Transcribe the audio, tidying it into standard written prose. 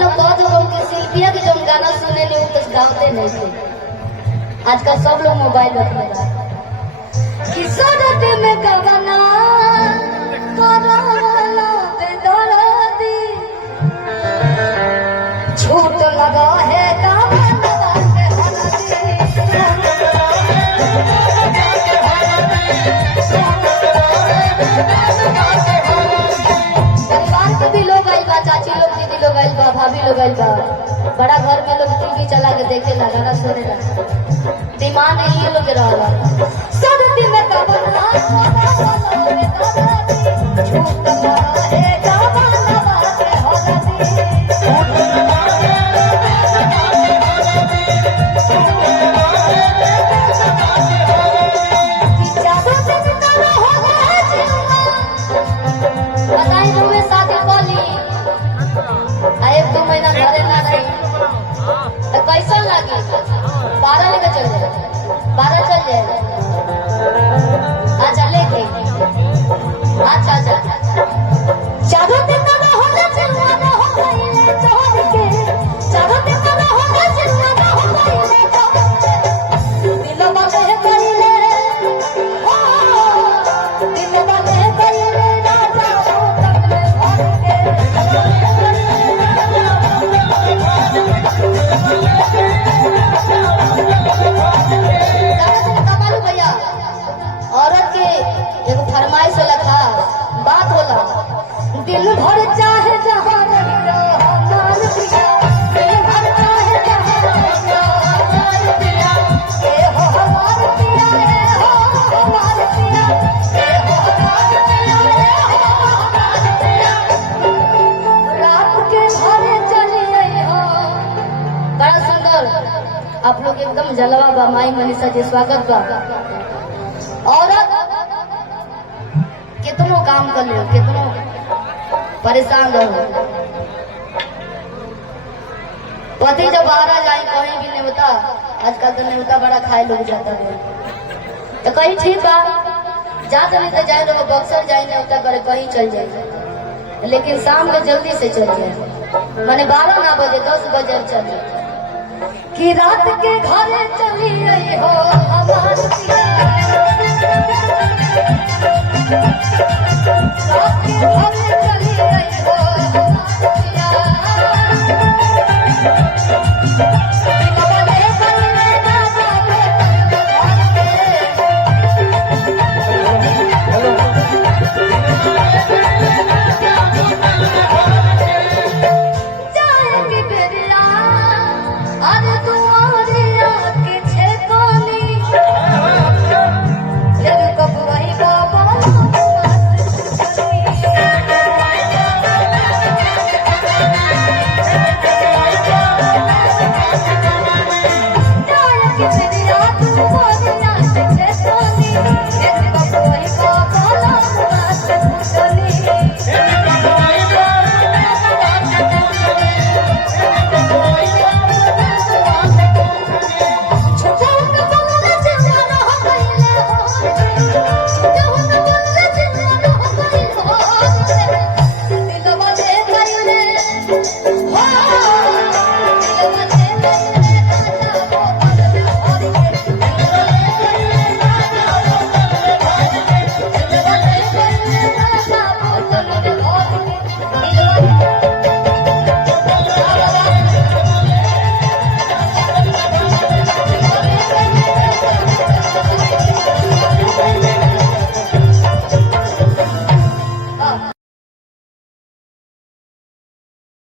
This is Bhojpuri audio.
लोग बहुत लोगों के शिल्पिया के जो गाना सुने नहीं वो तो गाते नहीं थे। आजकल सब लोग मोबाइल रखने लगा किशोरत में गवना कराला बेदर्दी छूट लगा है परिवार के भी लोग आइल बा, चाची लोग, दीदी लोग आइल बा, भाभी लोग आइल बा, बड़ा घर में लोग टीवी चला के देखे ला, गाना सुने ला, डिमांड यही लोग रहा सर्दी में कबना कैसा लगी 12 लेके चल जाए 12 चल जाए। अच्छा लेके अच्छा चारों दिन ना होने चलना ना हो गईले छोड़ के चारों दिन ना होने चलना ना हो गईले दिल वाले गईले हो दिल वाले गईले राजा हो तकले भर के औरत के एगो फरमाइश होला था बात होला दिल भर चाहे जहां नहीं रहो मार दिया दिल भर चाहे जहां नहीं रहो मार दिया ए हो हमार पिया ए हो हमार पिया ए हो हमार पिया ए हो हमार पिया रात के घरे चली आई हो। बड़ा सुंदर आप लोग एकदम जलवा बा माई मनीषा जी स्वागत बा। औरत कितनो काम कर लो कितनो परेशान रहो पति जब बाहर जाए कहीं भी नहीं होता आजकल तो नहीं होता बड़ा खाए लोग जाता है तो कहीं ठीक बा जाते नहीं तो जाए लोग बक्सर जाए नहीं होता करे कहीं चल जाए लेकिन शाम को जल्दी से चल जाए मैंने 12 ना बजे 10 बजे चल जाए कि रात के घरे चली आई हो